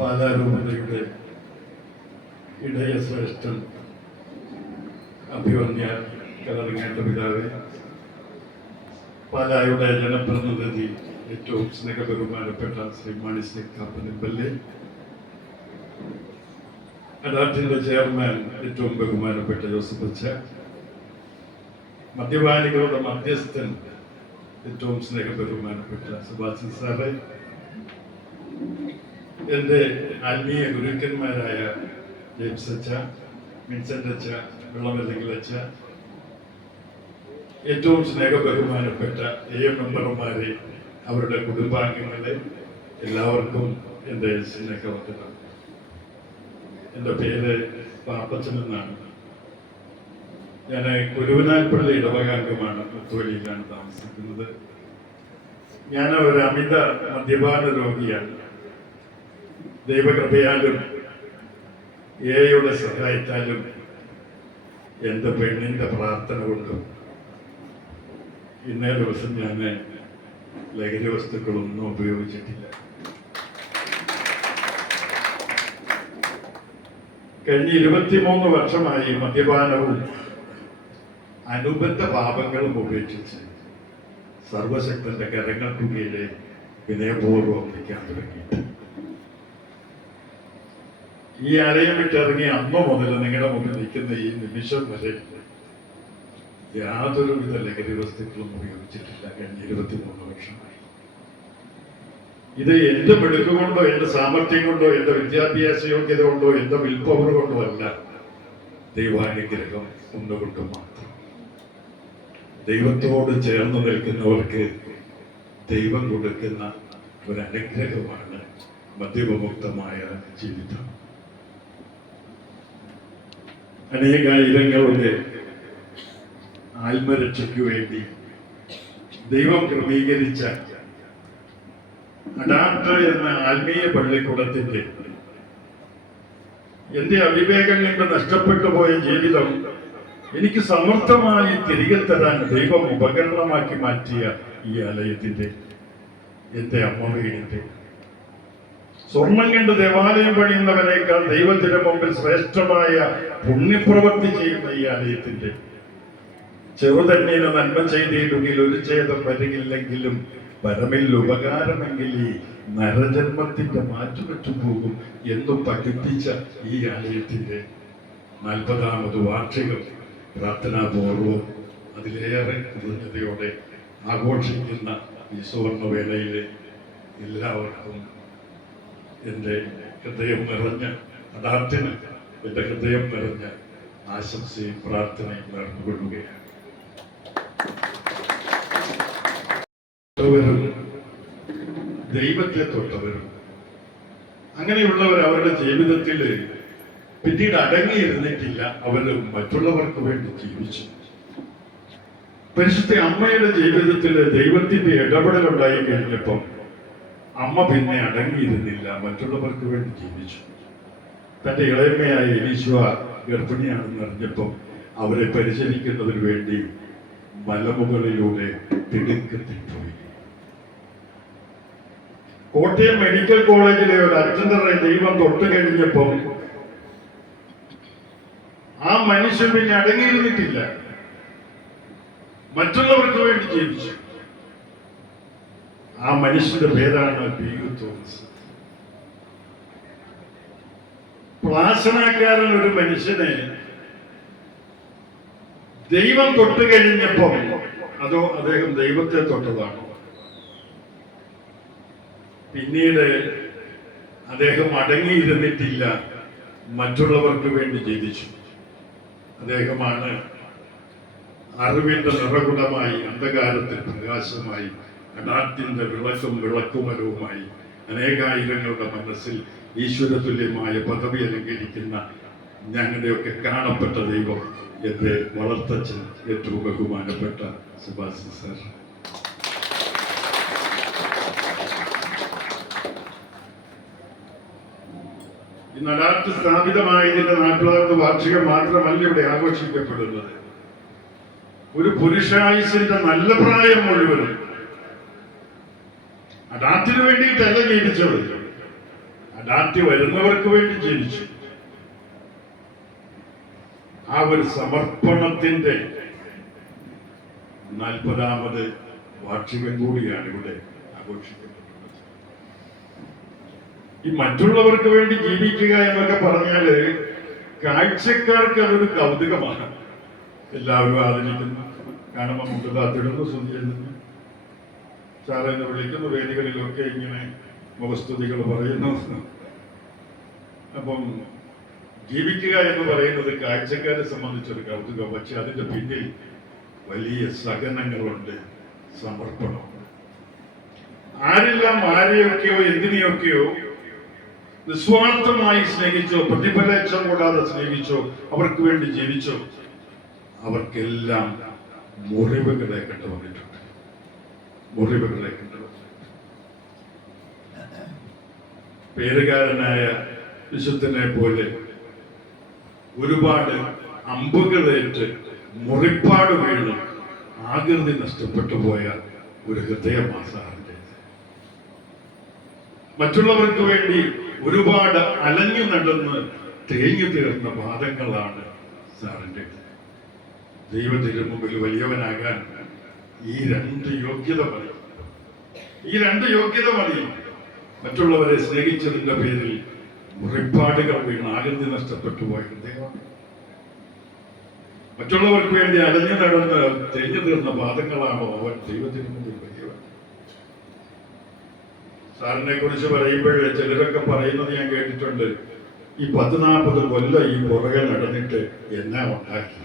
പാലാരൂപതയുടെ ഇടയ ശ്രേഷ്ഠൻ അഭിവന്യ കലറിങ്ങേണ്ട പിതാവെ, പാലായുടെ ജനപ്രതിനിധി ഏറ്റവും സ്നേഹബഹുമാനപ്പെട്ട ശ്രീ മാണി സി കാപ്പനെമ്പല്ലേ, അഡാപ്റ്റിന്റെ ചെയർമാൻ ഏറ്റവും ബഹുമാനപ്പെട്ട ജോസഫ് അച്ഛ, മദ്യപാനികളുടെ മധ്യസ്ഥൻ ഏറ്റവും സ്നേഹബഹുമാനപ്പെട്ട സുഭാഷൻ സാറെ, എൻ്റെ ആത്മീയ ഗുരുക്കന്മാരായ ജെയിംസ് അച്ഛ, വിൻസെന്റ് അച്ഛ, വെള്ളമല്ലെങ്കിൽ അച്ഛ, ഏറ്റവും സ്നേഹബഹുമാനപ്പെട്ട മെമ്പർമാരെ, അവരുടെ കുടുംബാംഗങ്ങളെ, എല്ലാവർക്കും എൻ്റെ സ്നേഹവന്ദനം. എൻ്റെ പേര് പാപ്പച്ചൻ എന്നാണ്. ഞാൻ കുരുവനാൽപ്പള്ളി ഇടവകാംഗമാണ്. മുത്തോലിയിലാണ് താമസിക്കുന്നത്. ഞാൻ ഒരു അമിത മദ്യപാന രോഗിയാണ്. ദൈവകൃപയാലും ഏയുടെ സഹായത്താലും എൻ്റെ പെണ്ണിൻ്റെ പ്രാർത്ഥന കൊണ്ടും ഇന്നേ ദിവസം ഞാൻ ലഹരി വസ്തുക്കളൊന്നും ഉപയോഗിച്ചിട്ടില്ല. കഴിഞ്ഞ 23 വർഷമായി മദ്യപാനവും അനുബന്ധ പാപങ്ങളും ഉപേക്ഷിച്ച് സർവശക്തന്റെ കരങ്ങൾക്ക് കീഴെ വിനയപൂർവ്വം നിൽക്കാൻ തുടങ്ങിയിട്ട് ഈ ആലയം വിട്ടിറങ്ങി അന്ന് മുതൽ നിങ്ങളുടെ മുമ്പിൽ നിൽക്കുന്ന ഈ നിമിഷം വരെ യാതൊരുവിധ ലഹരി വസ്തുക്കളും ഉപയോഗിച്ചിട്ടില്ല. കഴിഞ്ഞ 23 വർഷമായി. ഇത് എന്റെ മിടുക്ക് കൊണ്ടോ എന്റെ സാമർഥ്യം കൊണ്ടോ എന്റെ വിദ്യാഭ്യാസ യോഗ്യത കൊണ്ടോ എന്റെ വിൽപ്പവർ കൊണ്ടോ അല്ല, ദൈവാനുഗ്രഹം ഒന്നുകൊണ്ട് മാത്രം. ദൈവത്തോട് ചേർന്ന് നിൽക്കുന്നവർക്ക് ദൈവം കൊടുക്കുന്ന ഒരു അനുഗ്രഹമാണ് മദ്യപമുക്തമായ ജീവിതം. അനേകായിരങ്ങളുടെ ആത്മരക്ഷയ്ക്ക് വേണ്ടി ദൈവം ക്രമീകരിച്ച അഡാപ്റ്റർ എന്ന ആത്മീയ പള്ളിക്കൂടത്തിന്റെ എന്റെ അവിവേകം കൊണ്ട് നഷ്ടപ്പെട്ടു പോയ ജീവിതം എനിക്ക് സമർത്ഥമായി തിരികെ തരാൻ ദൈവം ഉപകരണമാക്കി മാറ്റിയ ഈ ആലയത്തിന്റെ, എന്റെ അമ്മ വീടിന്റെ, സ്വർണം കണ്ട് ദേവാലയം പണിയുന്നവനേക്കാൾ ദൈവത്തിന് മുമ്പിൽ ശ്രേഷ്ഠമായ പുണ്യപ്രവൃത്തി ചെയ്യുന്ന ഈ ആലയത്തിന്റെ, ചെറുതണ്ണീന് നന്മ ചെയ്തിടുകിൽ ഒരു ഛേദം വരികില്ലെങ്കിലും പരമിൽ ഉപകാരമെങ്കിൽ ഈ നരജന്മത്തിന്റെ മാറ്റുപറ്റു പോകും എന്നും പഠിപ്പിച്ച ഈ ആലയത്തിന്റെ 40ാമത് വാർഷികം പ്രാർത്ഥനാപൂർവം അതിലേറെ കൃതജ്ഞതയോടെ ആഘോഷിക്കുന്ന ഈ സുവർണവേളയിലെ എല്ലാവർക്കും എൻ്റെ ഹൃദയം നിറഞ്ഞ അഡാപ്റ്റിന് എൻ്റെ ഹൃദയം നിറഞ്ഞ ആശംസയും പ്രാർത്ഥനയും നേർന്നുകൊള്ളുകയാണ്. ദൈവത്തെ തൊട്ടവരും അങ്ങനെയുള്ളവർ അവരുടെ ജീവിതത്തിൽ പിന്നീട് അടങ്ങിയിരുന്നിട്ടില്ല. അവർ മറ്റുള്ളവർക്ക് വേണ്ടി ജീവിച്ചു. പരിശുദ്ധ അമ്മയുടെ ജീവിതത്തിൽ ദൈവത്തിന്റെ ഇടപെടലുണ്ടായി കഴിഞ്ഞപ്പം അമ്മ പിന്നെ അടങ്ങിയിരുന്നില്ല, മറ്റുള്ളവർക്ക് വേണ്ടി ജീവിച്ചു. തന്റെ ഇളയമയായ എലീശുവ ഗർഭിണിയാണെന്ന് അറിഞ്ഞപ്പം അവരെ പരിചരിക്കുന്നതിന് വേണ്ടി മലമുകളിലൂടെ തിടുക്കത്തിൽ പോയി. കോട്ടയം മെഡിക്കൽ കോളേജിലെ ഒരു അറ്റൻഡറെ ദൈവം തൊട്ട് കഴിഞ്ഞപ്പം ആ മനുഷ്യൻ പിന്നെ അടങ്ങിയിരുന്നിട്ടില്ല, മറ്റുള്ളവർക്ക് വേണ്ടി ജീവിച്ചു. ആ മനുഷ്യന്റെ പേരാണ് ബിയു തോമസ്. പ്ലാസനക്കാരൻ ഒരു മനുഷ്യനെ ദൈവം തൊട്ട് കഴിഞ്ഞപ്പം, അതോ അദ്ദേഹം ദൈവത്തെ തൊട്ടതാണോ? പിന്നീട് അദ്ദേഹം അടങ്ങിയിരുന്നിട്ടില്ല, മറ്റുള്ളവർക്ക് വേണ്ടി ജീവിച്ചു. അദ്ദേഹമാണ് അറിവിന്റെ നിറകുടമായി, അന്ധകാരത്തിൽ പ്രകാശമായി, അഡാപ്റ്റിന്റെ വിളക്കുമരവുമായി അനേകായിരങ്ങളുടെ മനസ്സിൽ ഈശ്വരതുല്യമായ പദവി അലങ്കരിക്കുന്ന ഞങ്ങളുടെയൊക്കെ കാണപ്പെട്ട ദൈവം എൻ്റെ വളർത്തച്ഛൻ ഏറ്റവും ബഹുമാനപ്പെട്ട സുഭാഷ് സാർ. ഇന്ന് അഡാപ്റ്റ് സ്ഥാപിതമായതിന്റെ 40ാമത് വാർഷികം മാത്രമല്ല ഇവിടെ ആഘോഷിക്കപ്പെടുന്നത്. ഒരു പുരുഷായുസിന്റെ നല്ല പ്രായം മുഴുവനും അഡാപ്റ്റിന് വേണ്ടിയിട്ടല്ല ജീവിച്ചത്, നാട്ടിൽ വരുന്നവർക്ക് വേണ്ടി ജീവിച്ചു. ആ ഒരു സമർപ്പണത്തിന്റെ 40ാമത് വാർഷികം കൂടിയാണ് ഇവിടെ ആഘോഷിക്കപ്പെടുന്നത്. ഈ മറ്റുള്ളവർക്ക് വേണ്ടി ജീവിക്കുക എന്നൊക്കെ പറഞ്ഞാല് കാഴ്ചക്കാർക്ക് അതൊരു കൗതുകമാണ്. എല്ലാവരും ആദരിക്കുന്നു, കാണുമ്പോൾ മുണ്ട് താത്തിടുന്നു, സ്തുതി എഴുതുന്നു, സാറെന്ന് വിളിക്കുന്നു, വേദികളിലൊക്കെ ഇങ്ങനെ മുഖസ്തുതികൾ പറയുന്നു. അപ്പം ജീവിക്കുക എന്ന് പറയുന്നത് കാഴ്ചക്കാരെ സംബന്ധിച്ചൊരു കൗതുകം. പക്ഷെ അതിന്റെ പിന്നിൽ വലിയ സഹനങ്ങളുണ്ട്, സമർപ്പണമുണ്ട്. ആരെല്ലാം ആരെയൊക്കെയോ എന്തിനെയൊക്കെയോ നിസ്വാർത്ഥമായി സ്നേഹിച്ചോ, പ്രതിഫലേച്ഛം കൂടാതെ സ്നേഹിച്ചോ, അവർക്ക് വേണ്ടി ജീവിച്ചോ, അവർക്കെല്ലാം മുറിവുകളെ കണ്ടുവന്നിട്ടുണ്ട്. മുറിവുകളെ കണ്ടുവന്നിട്ടുണ്ട്. പേരുകാരനായ വിശുദ്ധനെ പോലെ ഒരുപാട് അമ്പുകളേറ്റ് മുറിപ്പാട് വീണ് ആകൃതി നഷ്ടപ്പെട്ടു പോയ ഒരു ഹൃദയമാസാറിന്റെ. മറ്റുള്ളവർക്ക് വേണ്ടി ഒരുപാട് അലഞ്ഞു നടന്ന് തേഞ്ഞു തീർന്ന പാദങ്ങളാണ് സാറിന്റെ. ദൈവത്തിന് മുമ്പിൽ വലിയവനാകാൻ ഈ രണ്ട് യോഗ്യത മതി. ഈ രണ്ട് യോഗ്യത മതി. മറ്റുള്ളവരെ സ്നേഹിച്ചതിന്റെ പേരിൽ മുറിപ്പാടുകൾ വീണ് ആകൃതി നഷ്ടപ്പെട്ടു പോയ ഹൃദയമാണ്. മറ്റുള്ളവർക്ക് വേണ്ടി അലഞ്ഞു നടന്ന് തേഞ്ഞു തീർന്ന പാദങ്ങളാണോ അവൻ ദൈവത്തിന് മുമ്പിൽ വലിയവൻ. സാറിനെ കുറിച്ച് പറയുമ്പോഴേ ചിലരൊക്കെ പറയുന്നത് ഞാൻ കേട്ടിട്ടുണ്ട്, ഈ 10-40 കൊല്ലം ഈ പുറകെ നടന്നിട്ട് എന്നാ ഉണ്ടാക്കി.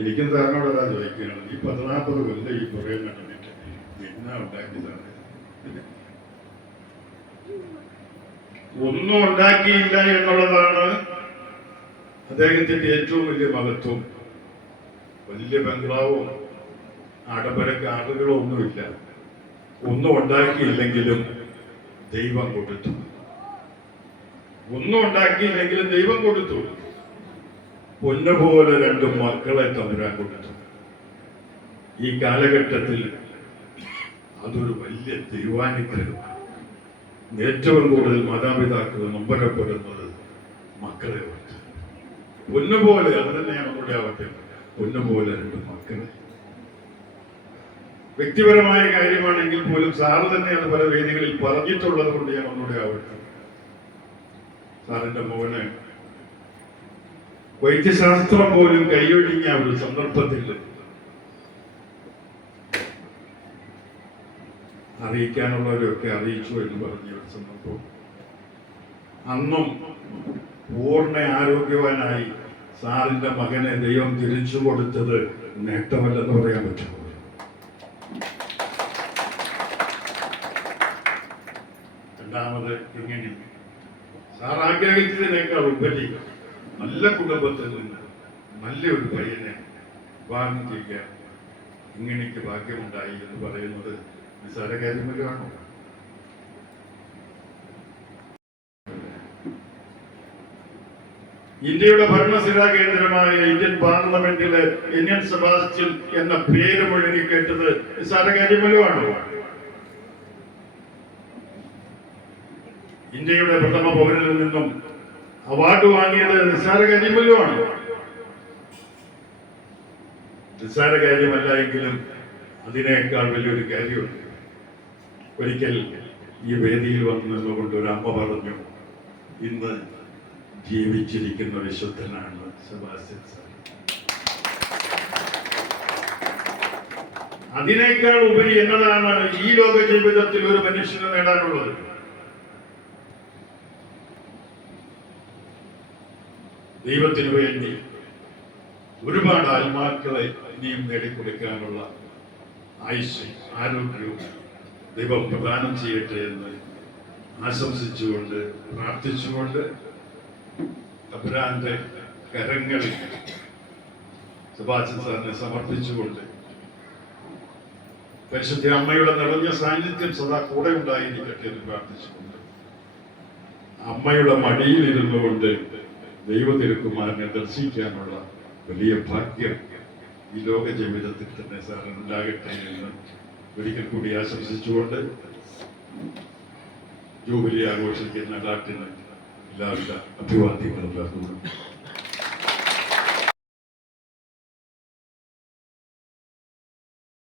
എനിക്കും സാറിനോടതാ ചോദിക്കുകയാണ്, ഈ 10-40 കൊല്ലം ഈ പുറകെ നടന്നിട്ട് എന്നാ ഉണ്ടാക്കിയതാണ്? ഒന്നും ഉണ്ടാക്കിയില്ല എന്നുള്ളതാണ് അദ്ദേഹത്തിന്റെ ഏറ്റവും വലിയ മഹത്വം. വലിയ ബംഗ്ലാവോ ആഡംബര കാറുകളോ ഒന്നുമില്ല. ഒന്നും ഉണ്ടാക്കിയില്ലെങ്കിലും ദൈവം കൊടുത്തു. ഒന്നും ഉണ്ടാക്കിയില്ലെങ്കിലും ദൈവം കൊടുത്തു. പൊന്നുപോലെ 2 മക്കളെ തമ്പുരാൻ കൊടുത്തു. ഈ കാലഘട്ടത്തിൽ അതൊരു വലിയ ദൈവാനുഗ്രഹമാണ്. ഏറ്റവും കൂടുതൽ മാതാപിതാക്കൾ നൊമ്പരപ്പെടുന്നത് മക്കളെ ഓർത്ത്. പൊന്നുപോലെ, അത് തന്നെയാണ് നമ്മുടെ ആവട്ടെ, പൊന്നുപോലെ 2 മക്കളെ. വ്യക്തിപരമായ കാര്യമാണെങ്കിൽ പോലും സാറ് തന്നെ അത് പല വേദികളിൽ പറഞ്ഞിട്ടുള്ളത് കൊണ്ട് ഞാൻ ഒന്നുകൂടെ ആവട്ടെ. സാറിന്റെ മോന് വൈദ്യശാസ്ത്രം പോലും കൈയൊഴിഞ്ഞ ഒരു സന്ദർഭത്തിൽ അറിയിക്കാനുള്ളവരൊക്കെ അറിയിച്ചു എന്ന് പറഞ്ഞ ഒരു സന്ദർഭം. അന്നും പൂർണ്ണ ആരോഗ്യവാനായി സാറിന്റെ മകനെ ദൈവം തിരിച്ചു കൊടുത്തത് നേട്ടമല്ലെന്ന് പറയാൻ പറ്റുമോ? രണ്ടാമത് ഇങ്ങനെ സാർ ആഗ്രഹിച്ചതിനേക്കാൾ ഉപരി നല്ല കുടുംബത്തിൽ നിന്ന് നല്ലൊരു പയ്യനെ വിവാഹം ചെയ്യാൻ ഇങ്ങനെക്ക് ഭാഗ്യമുണ്ടായി എന്ന് പറയുന്നത് നിസ്സാര കാര്യമല്ലാണോ? ഇന്ത്യയുടെ ഭരണസിരാ കേന്ദ്രമായ ഇന്ത്യൻ പാർലമെന്റിലെ ഇന്ത്യൻ സെബാസ്റ്റ്യൻ എന്ന പേര് മുഴുകി കേട്ടത് നിസ്സാര കാര്യമല്ലോ? ഇന്ത്യയുടെ പ്രഥമ പൗരനിൽ നിന്നും അവാർഡ് വാങ്ങിയത് നിസ്സാര കാര്യമല്ലോ? നിസ്സാര കാര്യമല്ല എങ്കിലും അതിനേക്കാൾ വലിയൊരു കാര്യമുണ്ട്. ഒരിക്കൽ ഈ വേദിയിൽ വന്നു നിന്നുകൊണ്ട് ഒരു അമ്മ പറഞ്ഞു, ഇന്ന് ജീവിച്ചിരിക്കുന്ന വിശുദ്ധനാണ് സെബാസ്റ്റ്യൻ സാർ. അതിനേക്കാൾ ഉപരി എന്നതാണ് ഈ ലോക ജീവിതത്തിൽ ഒരു മനുഷ്യന് നേടാനുള്ളത്? ദൈവത്തിന് വേണ്ടി ഒരുപാട് ആത്മാക്കളെ ഇനിയും നേടിക്കൊടുക്കാനുള്ള ആയുസ്സും ആരോഗ്യവും ദൈവം പ്രദാനം ചെയ്യട്ടെ എന്ന് ആശംസിച്ചുകൊണ്ട് പ്രാർത്ഥിച്ചുകൊണ്ട് തമ്പുരാന്റെ കരങ്ങളിൽ സെബാസ്റ്റ്യൻ സാറിനെ സമർപ്പിച്ചുകൊണ്ട് പരിശുദ്ധ അമ്മയുടെ നിറഞ്ഞ സാന്നിധ്യം സദാ കൂടെ ഉണ്ടായിരിക്കട്ടെ എന്ന് പ്രാർത്ഥിച്ചുകൊണ്ട് അമ്മയുടെ മടിയിൽ ഇരുന്നുകൊണ്ട് ദൈവ തിരുക്കുമാരനെ ദർശിക്കാനുള്ള വലിയ ഭാഗ്യം ഈ ലോക ജീവിതത്തിൽ തന്നെ സാറിനുണ്ടാകട്ടെ എന്ന് ഒരിക്കൽ കൂടി ആശംസിച്ചുകൊണ്ട് ജൂബിലി ആഘോഷിക്കുന്ന നാട്ടിന് എല്ലാവിധ അഭിവാദ്യങ്ങളും നേർന്നുകൊള്ളുന്നു.